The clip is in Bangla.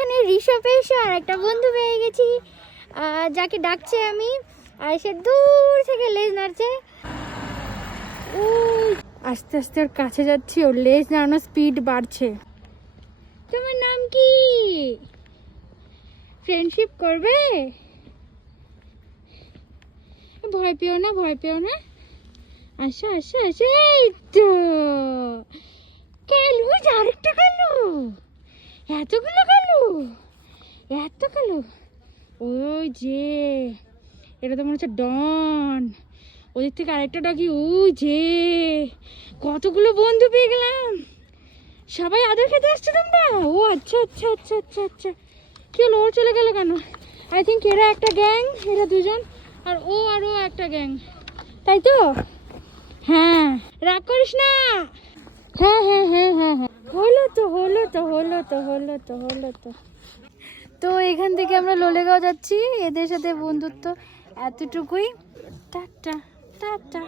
এখানে ঋষভ এসে আর একটা বন্ধু পেয়ে গেছি। যাকে ডাকছে আমি আর সে দূর থেকে লেজ নাড়ছে। আস্তে আস্তে ওর কাছে যাচ্ছি ওর লেজ নাড়ানোর স্পিড বাড়ছে। তোমার নাম কি? ফ্রেন্ডশিপ করবে? ভয় পেও না ভয় পেও না। আসো আসো আসো এই তো। কালু আরেকটা কালু এতগুলো এত কালু। ওই যে, এটা তো মনে হচ্ছে ডন। ওদের থেকে আরেকটা ডগি ওই যে। কতগুলো বন্ধু পেয়ে গেলাম। সবাই আদর খেতে আসছে তোমরা? ও আচ্ছা আচ্ছা আচ্ছা আচ্ছা আচ্ছা। কি হলো ও চলে গেল কেন? আই থিঙ্ক এরা একটা গ্যাং এরা দুজন, আর ও আর ও একটা গ্যাং তাই তো? হ্যাঁ। রাগ করিস না। হ্যাঁ হ্যাঁ। হলো তো হলো তো হলো তো হলো তো। তো এখান থেকে আমরা লোলেগাঁও যাচ্ছি। এদের সাথে বন্ধুত্ব এতটুকুই। Tata tata.